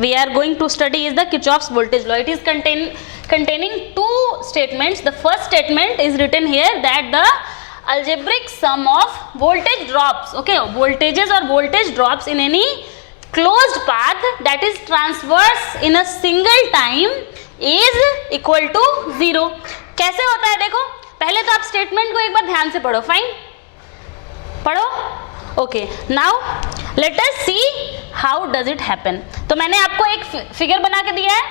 we are going to study is the Kirchhoff's voltage law. It is containing two statements. The first statement is written here that the algebraic sum of voltage drops, okay, voltages or voltage drops in any closed path that is transverse in a single time is equal to 0. कैसे होता है देखो, पहले तो आप statement को एक बार ध्यान से पढ़ो. फाइन, पढ़ो. Okay, now let us see how does it happen. तो मैंने आपको एक फिगर बना के दिया है.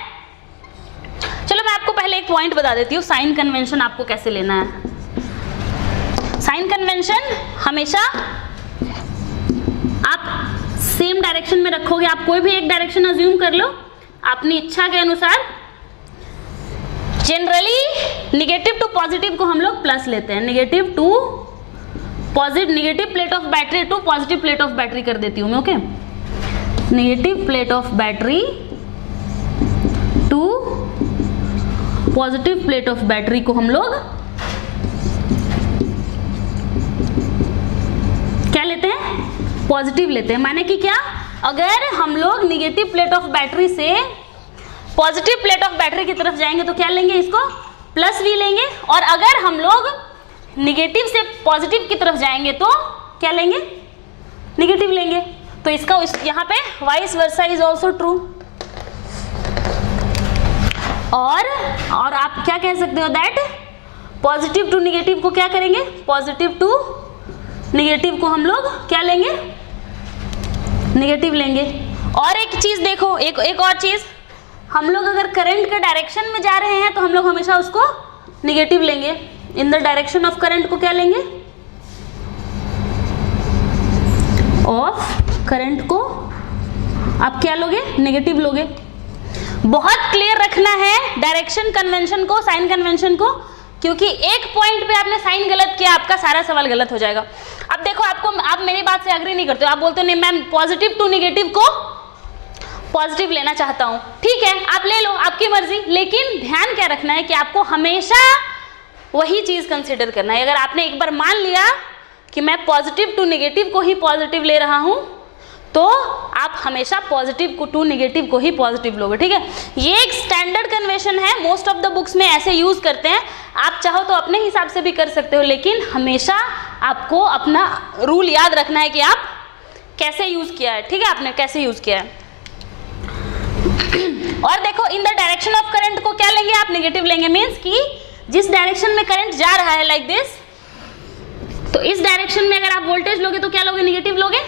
चलो मैं आपको पहले एक पॉइंट बता देती हूँ, साइन कन्वेंशन आपको कैसे लेना है. साइन कन्वेंशन हमेशा आप सेम डायरेक्शन में रखोगे. आप कोई भी एक डायरेक्शन अज्यूम कर लो अपनी इच्छा के अनुसार. जनरली निगेटिव टू पॉजिटिव को हम लोग प्लस लेते हैं. Negative to positive, negative plate of battery to positive plate of battery कर देती हूं मैं. Okay, negative plate of battery to positive plate of battery को हम लोग क्या लेते हैं, पॉजिटिव लेते हैं. माने कि क्या, अगर हम लोग निगेटिव प्लेट ऑफ बैटरी से पॉजिटिव प्लेट ऑफ बैटरी की तरफ जाएंगे तो क्या लेंगे, इसको प्लस वी लेंगे. और अगर हम लोग निगेटिव से पॉजिटिव की तरफ जाएंगे तो क्या लेंगे, निगेटिव लेंगे. तो इसका यहाँ पे vice versa is also true. और आप क्या कह सकते हो, दैट पॉजिटिव टू निगेटिव को क्या करेंगे, पॉजिटिव टू निगेटिव को हम लोग क्या लेंगे, निगेटिव लेंगे. और एक चीज देखो, एक और चीज, हम लोग अगर करंट के डायरेक्शन में जा रहे हैं तो हम लोग हमेशा उसको निगेटिव लेंगे. इन द डायरेक्शन ऑफ करंट को क्या लेंगे, ऑफ करंट को आप क्या लोगे, नेगेटिव लोगे. बहुत क्लियर रखना है डायरेक्शन कन्वेंशन को, साइन कन्वेंशन को, क्योंकि एक पॉइंट पे आपने साइन गलत किया आपका सारा सवाल गलत हो जाएगा. अब देखो, आप मेरी बात से एग्री नहीं करते हो, आप बोलते हो नहीं मैम पॉजिटिव टू निगेटिव को पॉजिटिव लेना चाहता हूं. ठीक है, आप ले लो, आपकी मर्जी. लेकिन ध्यान क्या रखना है कि आपको हमेशा वही चीज कंसिडर करना है. अगर आपने एक बार मान लिया कि मैं पॉजिटिव टू निगेटिव को ही पॉजिटिव ले रहा हूं तो आप हमेशा पॉजिटिव को टू निगेटिव को ही पॉजिटिव लोगे. ठीक है, ये एक स्टैंडर्ड कन्वेंशन है, मोस्ट ऑफ द बुक्स में ऐसे यूज करते हैं. आप चाहो तो अपने हिसाब से भी कर सकते हो, लेकिन हमेशा आपको अपना रूल याद रखना है कि आप कैसे यूज किया है. ठीक है, आपने कैसे यूज किया है. और देखो, इन द डायरेक्शन ऑफ करंट को क्या लेंगे आप, नेगेटिव लेंगे. मीन्स कि जिस डायरेक्शन में करंट जा रहा है लाइक दिस, तो इस डायरेक्शन में अगर आप वोल्टेज लोगे तो क्या लोगे, नेगेटिव लोगे.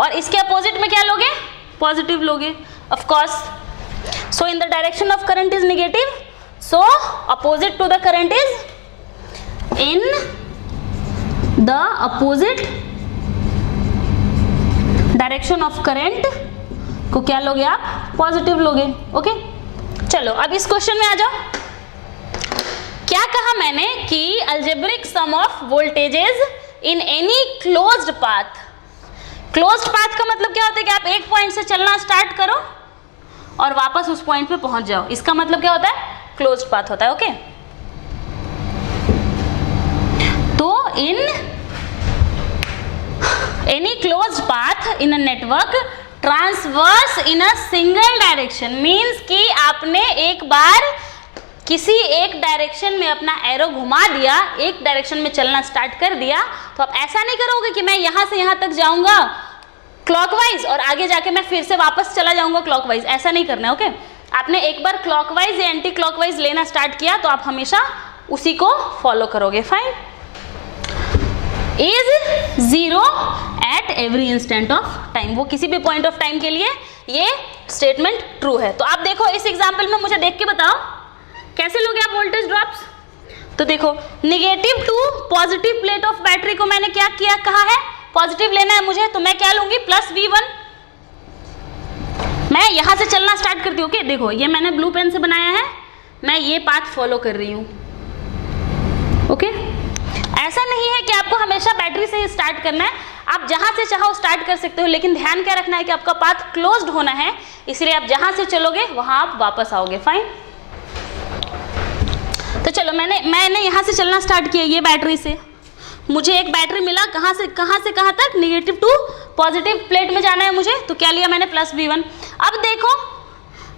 और इसके अपोजिट में क्या लोगे, पॉजिटिव लोगे, of course. So in the direction of current is negative, so opposite to the current is, in the opposite direction of current को क्या लोगे आप, पॉजिटिव लोगे. ओके, चलो अब इस क्वेश्चन में आ जाओ. क्या कहा मैंने कि algebraic sum of voltages in any closed path. Closed path का मतलब क्या होता है कि आप एक पॉइंट से चलना स्टार्ट करो और वापस उस पॉइंट पे पहुंच जाओ. इसका मतलब क्या होता है, क्लोज्ड पाथ होता है. ओके, तो इन any closed path in a network transverse in a single direction. Means कि आपने एक बार किसी एक डायरेक्शन में अपना एरो घुमा दिया, एक डायरेक्शन में चलना स्टार्ट कर दिया, तो आप ऐसा नहीं करोगे कि मैं यहां से यहां तक जाऊंगा क्लॉकवाइज और आगे जाके मैं फिर से वापस चला जाऊंगा क्लॉकवाइज. ऐसा नहीं करना है. ओके, आपने एक बार क्लॉकवाइज या एंटी क्लॉकवाइज लेना स्टार्ट किया तो आप हमेशा उसी को फॉलो करोगे. Fine. Is zero eight every instant of time. वो किसी भी पॉइंट ऑफ टाइम के लिए ये स्टेटमेंट ट्रू है. तो आप देखो इस एग्जाम्पल में, मुझे देख के बताओ कैसे लोगे आप वोल्टेज ड्रॉप्स. तो देखो, negative to positive plate of battery को मैंने क्या किया, कहा है पॉजिटिव लेना है मुझे, तो मैं क्या लूंगी, प्लस V1. मैं यहां से चलना स्टार्ट करती हूँ. ओके, देखो ये मैंने ब्लू पेन से बनाया है, मैं ये पाथ फॉलो कर रही हूँ. ओके, ऐसा नहीं है कि आपको हमेशा बैटरी से ही स्टार्ट करना है, आप जहां से चाहो स्टार्ट कर सकते हो. लेकिन ध्यान क्या रखना है कि आपका पाथ क्लोज्ड होना है, इसलिए आप जहां से चलोगे वहां आप वापस आओगे. फाइन. तो चलो मैंने यहाँ से चलना स्टार्ट किया, ये बैटरी से, मुझे एक बैटरी मिला, कहाँ से कहाँ तक, नेगेटिव टू पॉजिटिव प्लेट में जाना है मुझे, तो क्या लिया मैंने, प्लस V1। अब देखो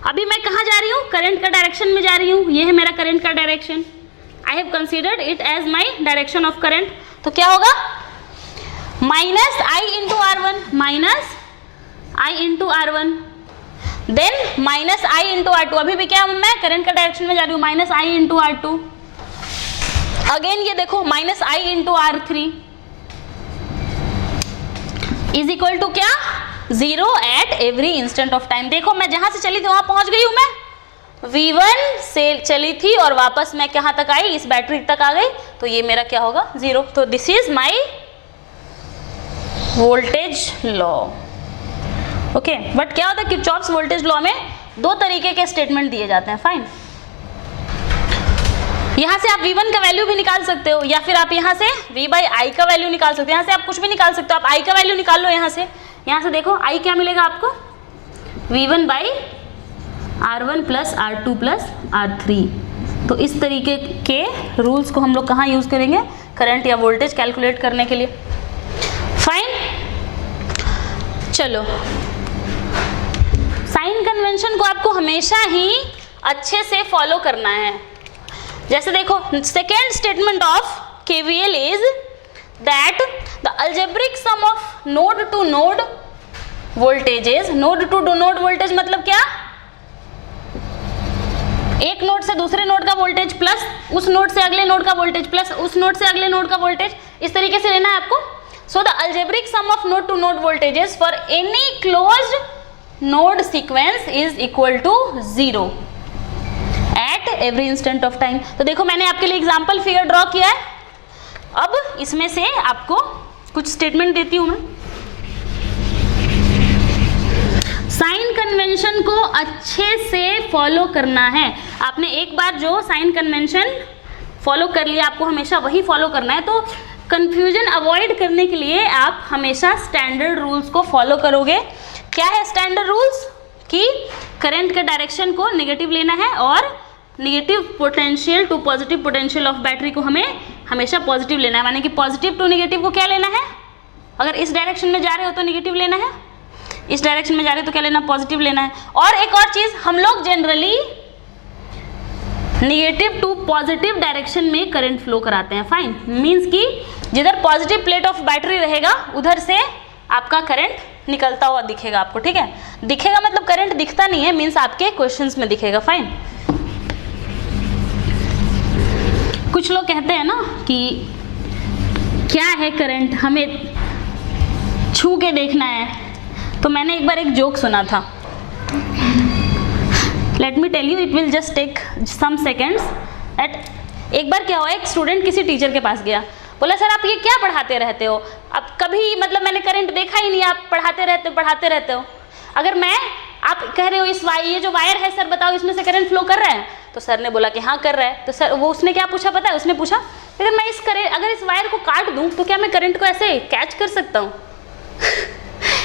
अभी मैं कहाँ जा रही हूँ, करंट का डायरेक्शन में जा रही हूँ, ये है मेरा करंट का direction, I have considered it as my direction of current. तो क्या होगा, minus I into R1, minus I into R1, then minus I into R2। अभी भी क्या मैं करंट का डायरेक्शन में जा रही हूँ, minus I into R2, again ये देखो minus I into R3 is equal to क्या, 0 at every instant of time. देखो मैं जहां से चली थी वहां पहुंच गई हूं, मैं V1 से चली थी और वापस मैं कहां तक आई, इस बैटरी तक आ गई, तो ये मेरा क्या होगा, 0। तो this is my voltage law. Okay, but क्या होता है किरचॉफ्स वोल्टेज लॉ में दो तरीके के स्टेटमेंट दिए जाते हैं। फाइन, यहाँ से आप V1 का वैल्यू भी निकाल सकते हो, या फिर आप यहाँ से V बाई आई का वैल्यू निकाल सकते हो, यहाँ से आप कुछ भी निकाल सकते हो, आप आई का वैल्यू निकाल लो। यहाँ से देखो आई क्या मिलेगा आपको, V1 by R1 plus R2 plus R3। तो इस तरीके के रूल्स को हम लोग कहाँ यूज करेंगे, करंट या वोल्टेज कैलकुलेट करने के लिए। फाइन, चलो साइन कन्वेंशन को आपको हमेशा ही अच्छे से फॉलो करना है। जैसे देखो second statement of KVL is that the algebraic sum of node to node voltages, node to node voltage मतलब क्या, एक नोड से दूसरे नोड का वोल्टेज प्लस उस नोड से अगले नोड का वोल्टेज प्लस उस नोड से अगले नोड का वोल्टेज, इस तरीके से लेना है आपको। So the algebraic sum of node to node voltages for any closed node sequence is equal to 0 at every instant of time. तो देखो मैंने आपके लिए एग्जाम्पल फिगर ड्रॉ किया है, अब इसमें से आपको कुछ स्टेटमेंट देती हूं मैं। साइन कन्वेंशन को अच्छे से फॉलो करना है। आपने एक बार जो साइन कन्वेंशन फॉलो कर लिया, आपको हमेशा वही फॉलो करना है। तो कंफ्यूजन अवॉइड करने के लिए आप हमेशा स्टैंडर्ड रूल्स को फॉलो करोगे। क्या है स्टैंडर्ड रूल्स, कि करंट के डायरेक्शन को नेगेटिव लेना है और negative potential to positive potential of battery को हमें हमेशा पॉजिटिव लेना है। माने कि पॉजिटिव टू नेगेटिव को क्या लेना है, अगर इस डायरेक्शन में जा रहे हो तो नेगेटिव लेना है, इस डायरेक्शन में जा रहे हो तो क्या लेना, पॉजिटिव लेना है। और एक और चीज, हम लोग generally negative to positive direction में करंट फ्लो कराते हैं। फाइन, मीन्स कि जिधर पॉजिटिव प्लेट ऑफ बैटरी रहेगा उधर से आपका करंट निकलता हुआ दिखेगा आपको। ठीक है, दिखेगा मतलब करंट दिखता नहीं है, मीन्स आपके क्वेश्चंस में दिखेगा। फाइन, कुछ लोग कहते हैं ना कि क्या है करंट, हमें छू के देखना है। तो मैंने एक बार एक जोक सुना था, let me tell you, it will just take some seconds. एक बार क्या हुआ, एक स्टूडेंट किसी टीचर के पास गया, बोला सर आप ये क्या पढ़ाते रहते हो, अब कभी मतलब मैंने करंट देखा ही नहीं, आप पढ़ाते रहते हो। अगर मैं, आप कह रहे हो इस ये जो वायर है सर बताओ इसमें से करंट फ्लो कर रहा है, तो सर ने बोला कि हाँ कर रहा है। तो सर वो उसने क्या पूछा पता है, उसने पूछा अगर मैं अगर इस वायर को काट दूं तो क्या मैं करंट को ऐसे कैच कर सकता हूँ?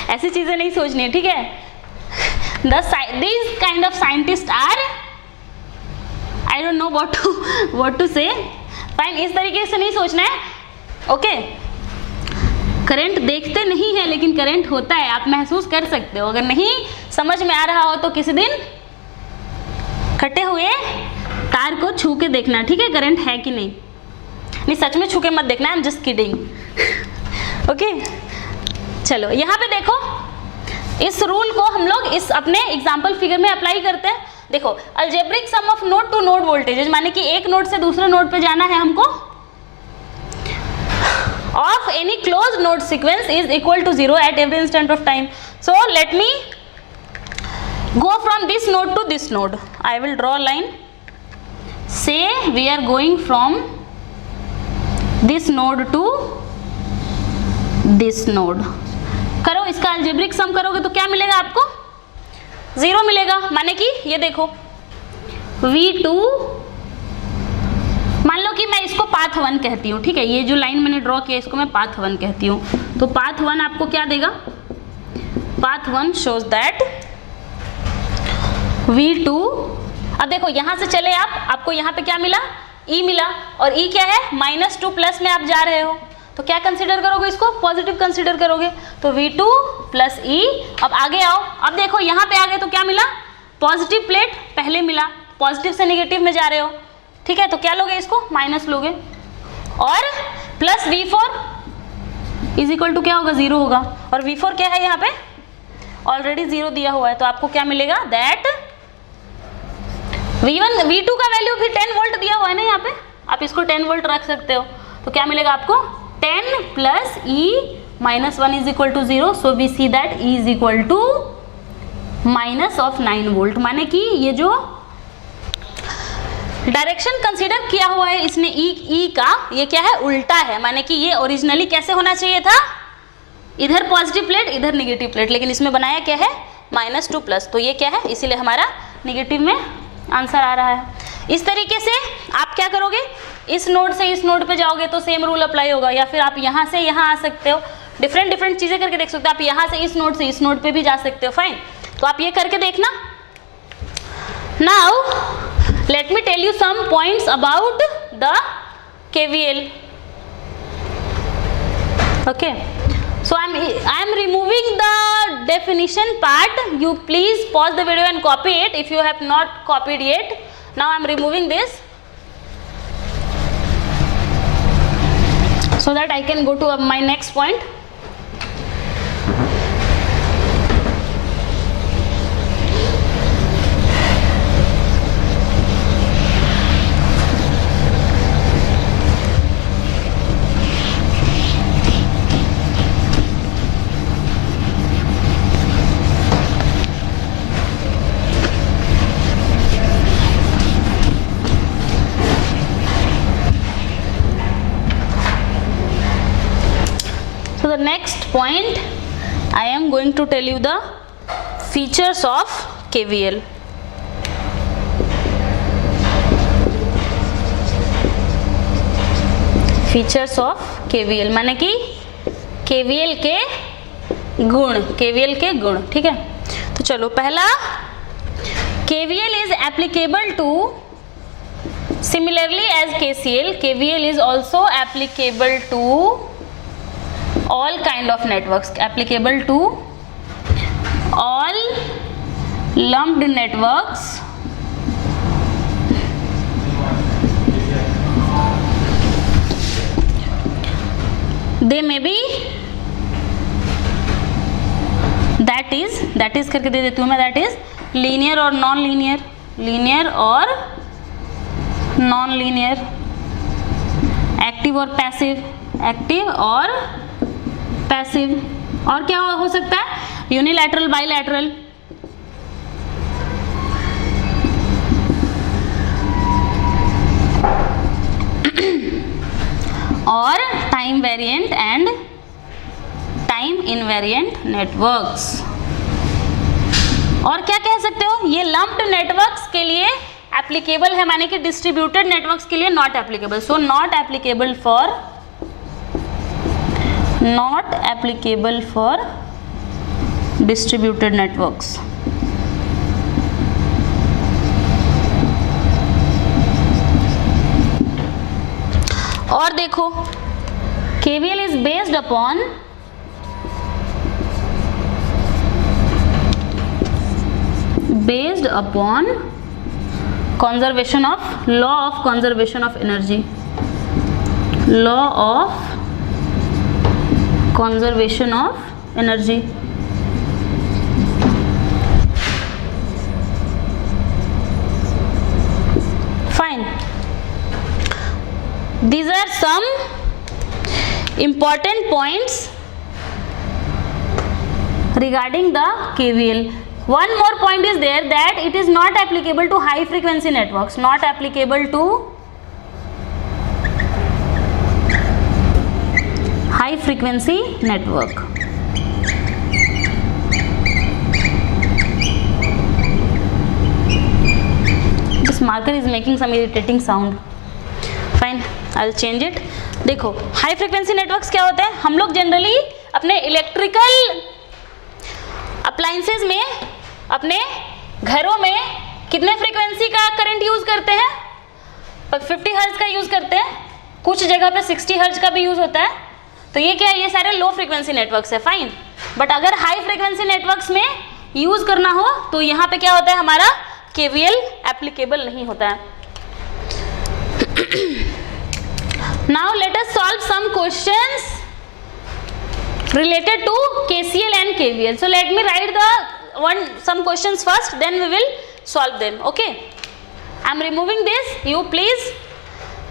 ऐसी चीजें नहीं सोचनी है, ठीक है। These kind of scientists are, I don't know what to say. Fine, इस तरीके से नहीं सोचना है। ओके, करंट देखते नहीं है लेकिन करंट होता है, आप महसूस कर सकते हो। अगर नहीं समझ में आ रहा हो तो किसी दिन कटे हुए तार को छू के देखना, ठीक है, करंट है कि नहीं सच में छू के मत देखना, I am just kidding. Okay, चलो यहाँ पे देखो, इस रूल को हम लोग इस अपने एग्जाम्पल फिगर में अप्लाई करते हैं। देखो, algebraic sum of node to node voltages, माने कि एक नोड से दूसरे नोड पे जाना है हमको, of any close node sequence is equal to 0 at every instant of time. So let me go from this node to this node. I will draw a line. Say we are going from this node to this node. करो इसका algebraic sum करोगे तो क्या मिलेगा आपको? 0 मिलेगा। माने कि ये देखो V2, मान लो कि मैं इसको पाथ 1 कहती हूँ, ठीक है, ये जो लाइन मैंने ड्रॉ किया इसको मैं पाथ 1 कहती हूँ। तो पाथ 1 आपको क्या देगा? पाथ 1 shows that V2, अब देखो यहां से चले आपको यहां पे क्या मिला? E मिला, और E क्या है? -2 प्लस में आप जा रहे हो, तो क्या कंसीडर करोगे इसको? पॉजिटिव कंसीडर करोगे। तो V2 प्लस ई। अब आगे आओ, अब देखो यहाँ पे आ गए तो क्या मिला? पॉजिटिव प्लेट पहले मिला, पॉजिटिव से नेगेटिव में जा रहे हो, ठीक है, तो क्या लोगे इसको? माइनस लोगे। और plus V4 is equal to क्या होगा? 0 होगा। और V4 क्या है यहाँ पे? ऑलरेडी 0 दिया हुआ है, तो आपको क्या मिलेगा? दैट V2 का वैल्यू भी 10 वोल्ट दिया हुआ है ना यहाँ पे, आप इसको 10 वोल्ट रख सकते हो। तो क्या मिलेगा आपको? 10 plus E minus 1 is equal to 0। So we see that E is equal to minus of 9 volt. माने कि ये जो डायरेक्शन कंसीडर किया हुआ है इसने ई का, ये क्या है? उल्टा है। माने कि ये ओरिजिनली कैसे होना चाहिए था? इधर पॉजिटिव प्लेट, इधर नेगेटिव प्लेट, लेकिन इसमें बनाया क्या है? -2 प्लस। तो ये क्या है? इसीलिए हमारा नेगेटिव में आंसर आ रहा है। इस तरीके से आप क्या करोगे? इस नोड से इस नोड पे जाओगे तो सेम रूल अप्लाई होगा, या फिर आप यहाँ से यहाँ आ सकते हो, डिफरेंट चीजें करके देख सकते हो। आप यहाँ से इस नोड पे भी जा सकते हो। फाइन, तो आप ये करके देखना। Now let me tell you some points about the KVL. Okay, so I am removing the definition part. You please pause the video and copy it if you have not copied yet. Now I am removing this so that I can go to my next point. The next point, I am going to tell you the features of KVL. Features of KVL माने कि KVL के गुण, KVL के गुण, ठीक है। तो चलो, पहला, KVL is applicable to similarly as KCL. KVL is also applicable to all kind of networks, applicable to all lumped networks they may be, that is करके दे देती हूँ मैं, that is linear और non linear, linear और non linear, active और passive, active और passive, और क्या हो सकता है? यूनिलैटरल, बाइलैटरल, और time variant and time invariant networks. और क्या कह सकते हो? ये लम्प्ड नेटवर्क्स के लिए एप्लीकेबल है, माने कि डिस्ट्रीब्यूटेड नेटवर्क्स के लिए not applicable. So not applicable for distributed networks. और देखो, KVL is based upon conservation of law of conservation of energy, law of conservation of energy. Fine. These are some important points regarding the KVL. One more point is there, that it is not applicable to high frequency networks, not applicable to high frequency network. This marker is making some irritating sound. Fine, I'll change it. देखो, high frequency networks क्या होते हैं? हम लोग generally अपने electrical appliances में, अपने घरों में कितने फ्रीक्वेंसी का करंट यूज करते हैं? 50 हर्ट्ज का यूज करते हैं, कुछ जगह पे 60 हर्ट्ज का भी यूज होता है। तो ये क्या है, ये सारे लो फ्रीक्वेंसी नेटवर्क्स है, फाइन। बट अगर हाई फ्रीक्वेंसी नेटवर्क्स में यूज करना हो तो यहाँ पे क्या होता है, हमारा KVL एप्लीकेबल नहीं होता है। Now let us solve some questions related to KCL and KVL. So let me write some questions first, then we will solve them. Okay, I am removing this. You please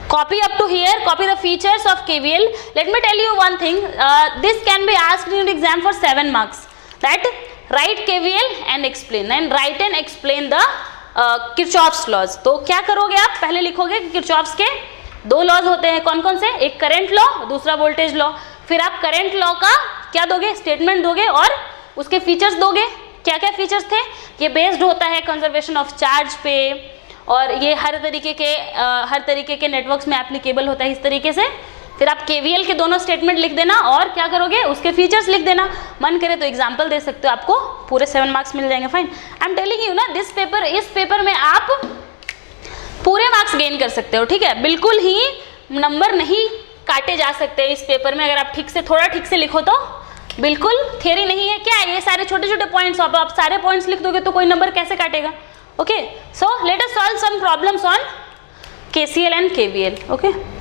copy up to here, copy the features of KVL. Let me tell you one thing, this can be asked in exam for 7 marks, that write KVL and explain, and write and explain the Kirchhoff's laws. तो क्या करोगे आप, पहले लिखोगे कि Kirchhoff's के 2 laws होते हैं, कौन कौन से, एक करंट लॉ, दूसरा वोल्टेज लॉ। फिर आप करंट लॉ का क्या दोगे, स्टेटमेंट दोगे और उसके फीचर्स दोगे। क्या क्या फीचर्स थे, ये बेस्ड होता है कंजर्वेशन ऑफ चार्ज पे, और ये हर तरीके के नेटवर्क्स में एप्लीकेबल होता है इस तरीके से। फिर आप KVL के दोनों स्टेटमेंट लिख देना और क्या करोगे, उसके फीचर्स लिख देना। मन करे तो एग्जाम्पल दे सकते हो, आपको पूरे 7 मार्क्स मिल जाएंगे, fine. I am telling you ना, इस पेपर में आप पूरे मार्क्स गेन कर सकते हो, ठीक है। बिल्कुल ही नंबर नहीं काटे जा सकते इस पेपर में, अगर आप थोड़ा ठीक से लिखो तो। बिल्कुल थियरी नहीं है, क्या है ये सारे छोटे छोटे पॉइंट्स, आप सारे पॉइंट्स लिख दोगे तो कोई नंबर कैसे काटेगा। Okay, so let us solve some problems on KCL and KVL। Okay.